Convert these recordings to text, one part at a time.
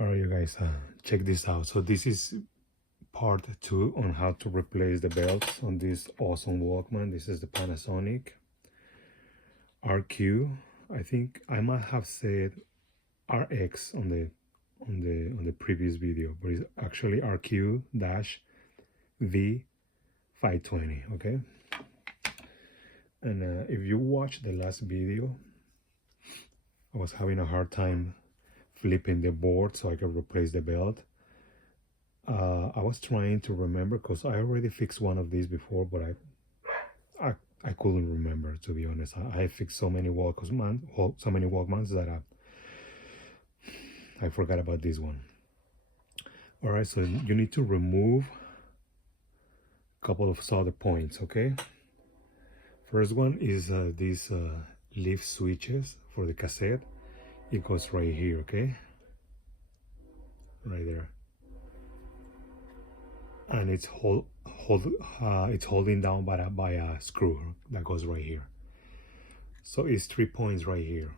All right, you guys, check this out. So this is part 2 on how to replace the belts on this awesome Walkman. This is the Panasonic RQ. I think I might have said RX on the previous video, but it's actually RQ-V520. Okay, and if you watch the last video, I was having a hard time flipping the board so I could replace the belt. I was trying to remember because I already fixed one of these before, but I couldn't remember, to be honest. I fixed so many Walkmans that I forgot about this one. All right, so you need to remove a couple of solder points. Okay, first one is these leaf switches for the cassette. It goes right here. Okay, right there, and it's holding down by a screw that goes right here. So it's 3 points right here.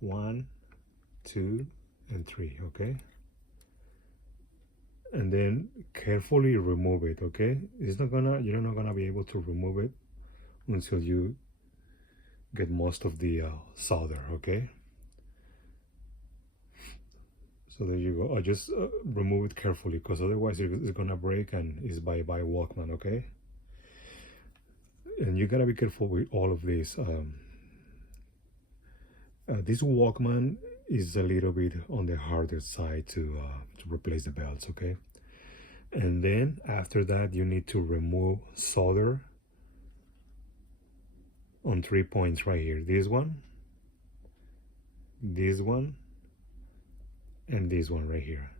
1, 2, and 3. Okay, and then carefully remove it. Okay, you're not gonna be able to remove it until you get most of the solder. Okay, so there you go. I just remove it carefully because otherwise it's gonna break, and it's by Walkman. Okay, and you gotta be careful with all of this. This Walkman is a little bit on the harder side to replace the belts. Okay, and then after that you need to remove solder on 3 points right here. This one, and this one right here.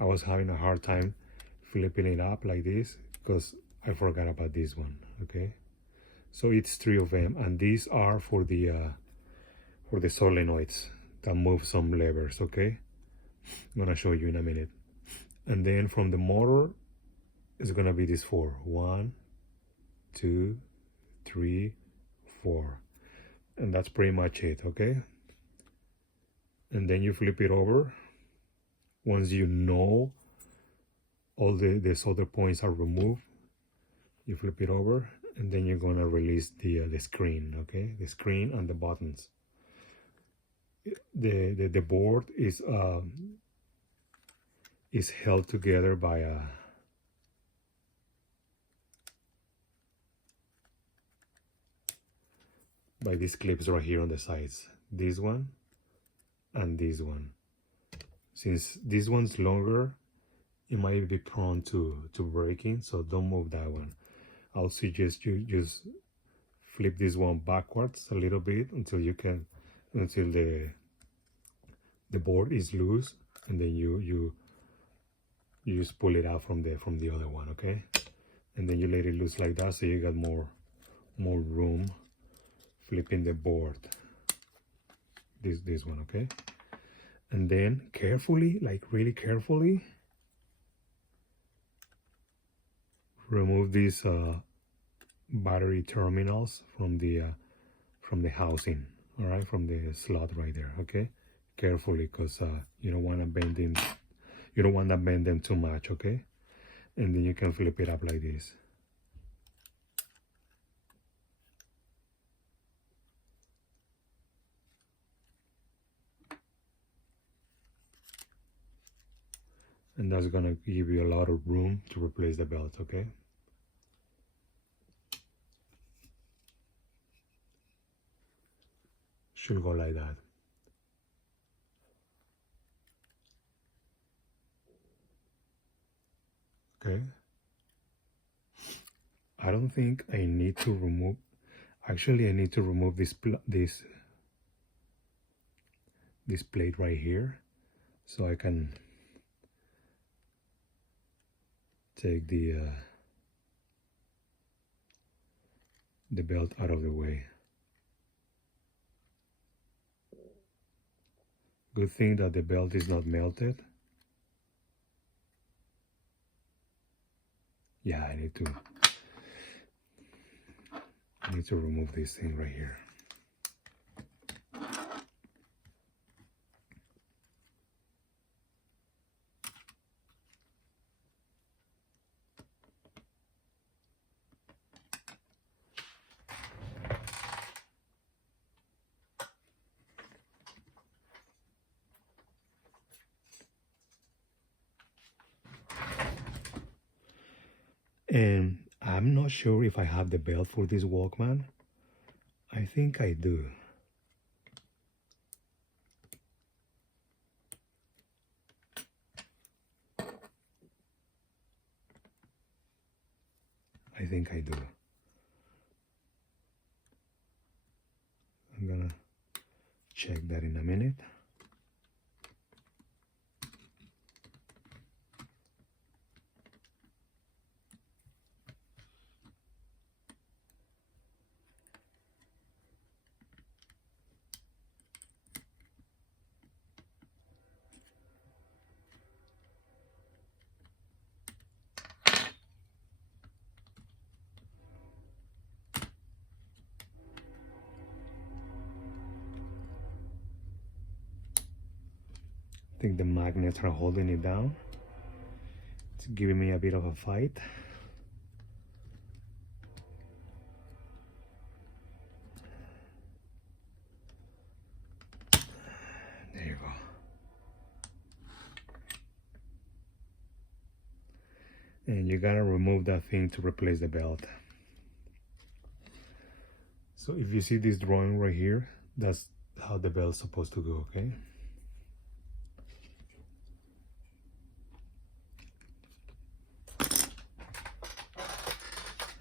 I was having a hard time flipping it up like this because I forgot about this one. Okay, so it's 3 of them, and these are for the solenoids that move some levers. Okay, I'm gonna show you in a minute. And then from the motor it's gonna be these 4. 1, 2, 3, 4, and that's pretty much it. Okay, and then you flip it over. Once you know all the solder points are removed, you flip it over, and then you're gonna release the screen. Okay, the screen and the buttons. The board is held together by these clips right here on the sides. This one and this one. Since this one's longer, it might be prone to breaking, so don't move that one. I'll suggest you just flip this one backwards a little bit until the board is loose, and then you just pull it out from the other one. Okay, and then you let it loose like that, so you got more room flipping the board. This one. Okay, and then carefully, like really carefully, remove these battery terminals from the housing. All right, from the slot right there. Okay, carefully, because you don't want to bend them. You don't want to bend them too much. Okay, and then you can flip it up like this. And that's gonna give you a lot of room to replace the belt. Okay, should go like that. Okay, I don't think I need to remove. Actually, I need to remove this plate right here, so I can take the belt out of the way. Good thing that the belt is not melted. Yeah, I need to remove this thing right here. And I'm not sure if I have the belt for this Walkman. I think I do. I think I do. I'm gonna check that in a minute. I think the magnets are holding it down. It's giving me a bit of a fight. There you go. And you gotta remove that thing to replace the belt. So if you see this drawing right here, that's how the belt's supposed to go, okay?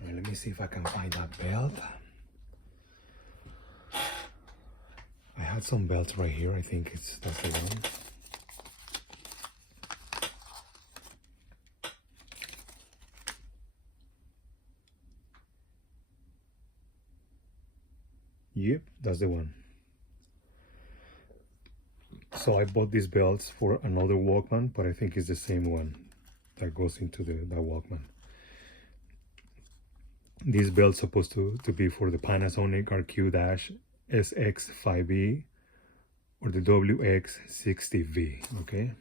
Right, let me see if I can find that belt. I had some belts right here. I think that's the one. Yep, that's the one. So I bought these belts for another Walkman, but I think it's the same one that goes into that Walkman. This belt's supposed to be for the Panasonic RQ-SX5E or the WX60V, okay?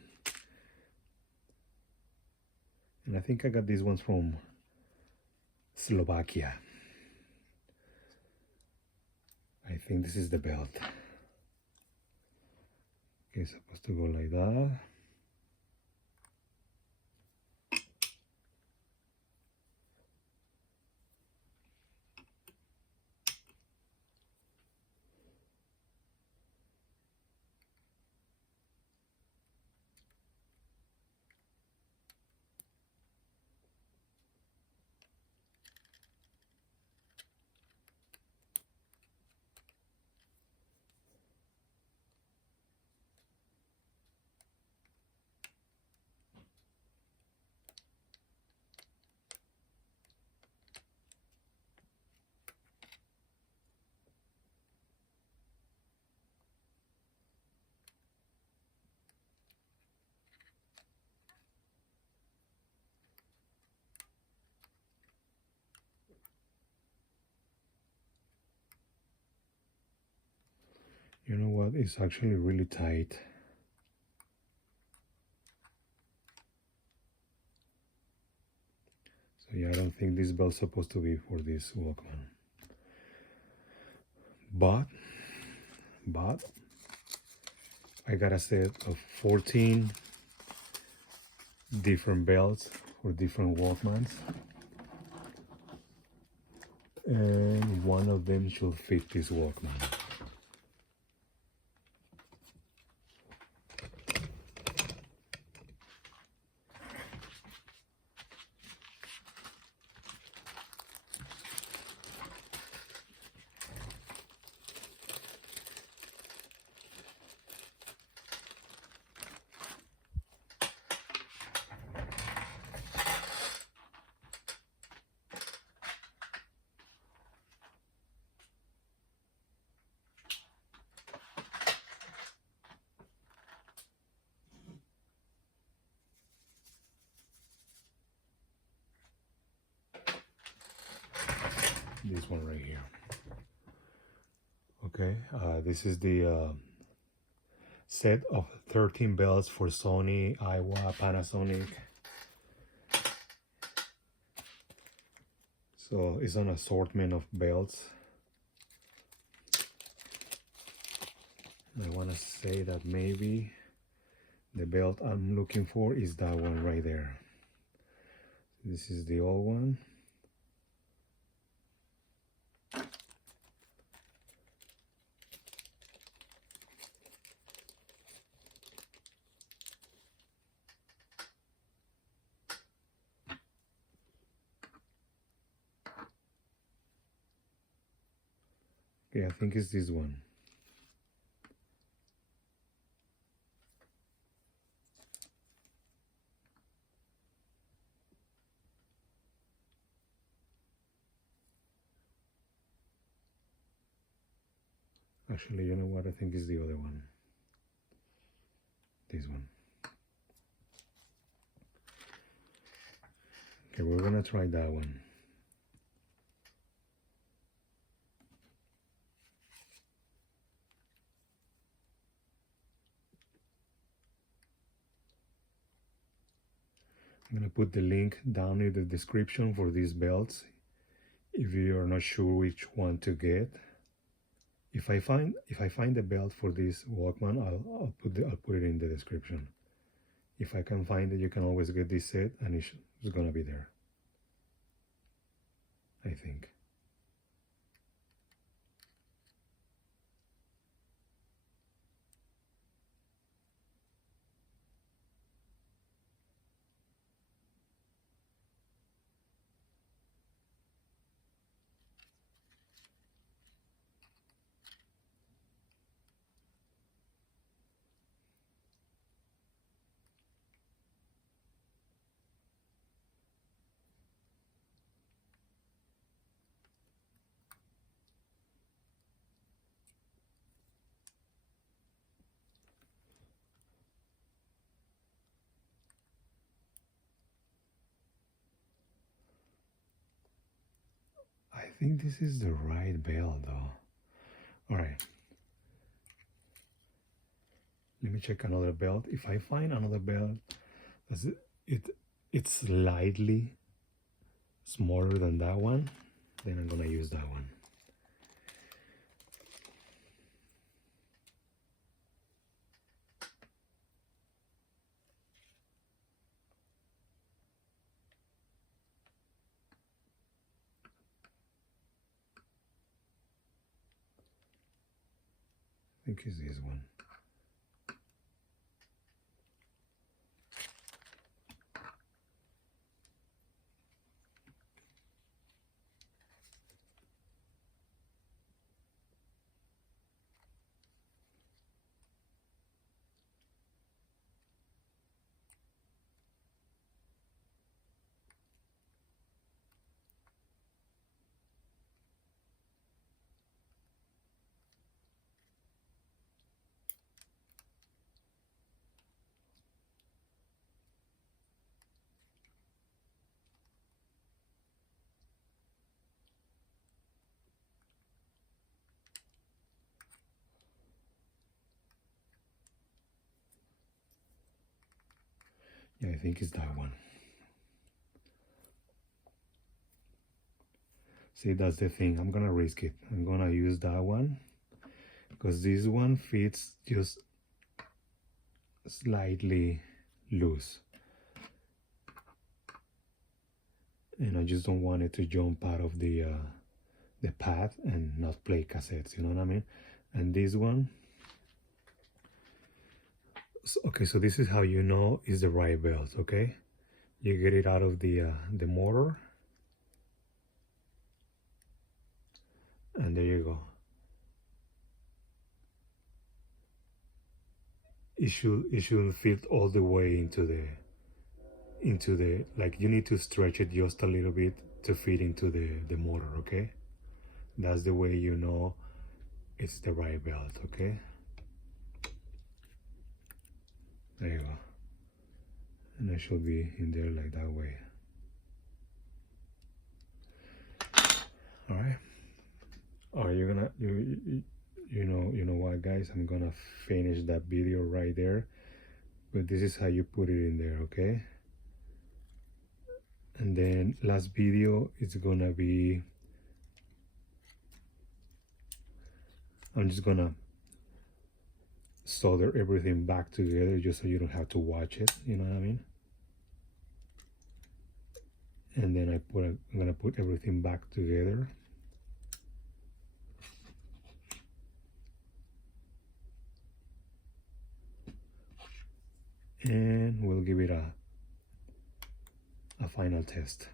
And I think I got these ones from Slovakia. I think this is the belt. Okay, it's supposed to go like that. You know what? It's actually really tight. So yeah, I don't think this belt's supposed to be for this Walkman. But I got a set of 14 different belts for different Walkmans. And one of them should fit this Walkman. This one right here. Okay, this is the set of 13 belts for Sony, Iowa, Panasonic. So it's an assortment of belts. I want to say that maybe the belt I'm looking for is that one right there. This is the old one. Okay, I think it's this one. Actually, you know what? I think it's the other one. This one. Okay, we're gonna try that one. I'm gonna put the link down in the description for these belts if you're not sure which one to get. If I find the belt for this Walkman, I'll put it in the description. If I can find it, you can always get this set, and it's gonna be there, I think. I think this is the right belt though. All right. Let me check another belt. If I find another belt that's it's slightly smaller than that one, then I'm gonna use that one. I think it's this one. Yeah, I think it's that one. See, that's the thing. I'm gonna risk it. I'm gonna use that one because this one fits just slightly loose. And I just don't want it to jump out of the pad and not play cassettes, you know what I mean? And this one, okay, so this is how you know is the right belt, okay? You get it out of the motor, and there you go. It should fit all the way into the like, you need to stretch it just a little bit to fit into the motor, okay? That's the way you know it's the right belt, okay? There you go. And it should be in there like that way. All right. Are you gonna you know what, guys? I'm gonna finish that video right there. But this is how you put it in there, okay? And then last video is gonna be, I'm just gonna solder everything back together just so you don't have to watch it, you know what I mean? and then I'm gonna put everything back together. And we'll give it a final test.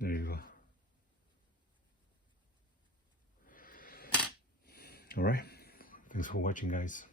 There you go. All right. Thanks for watching, guys.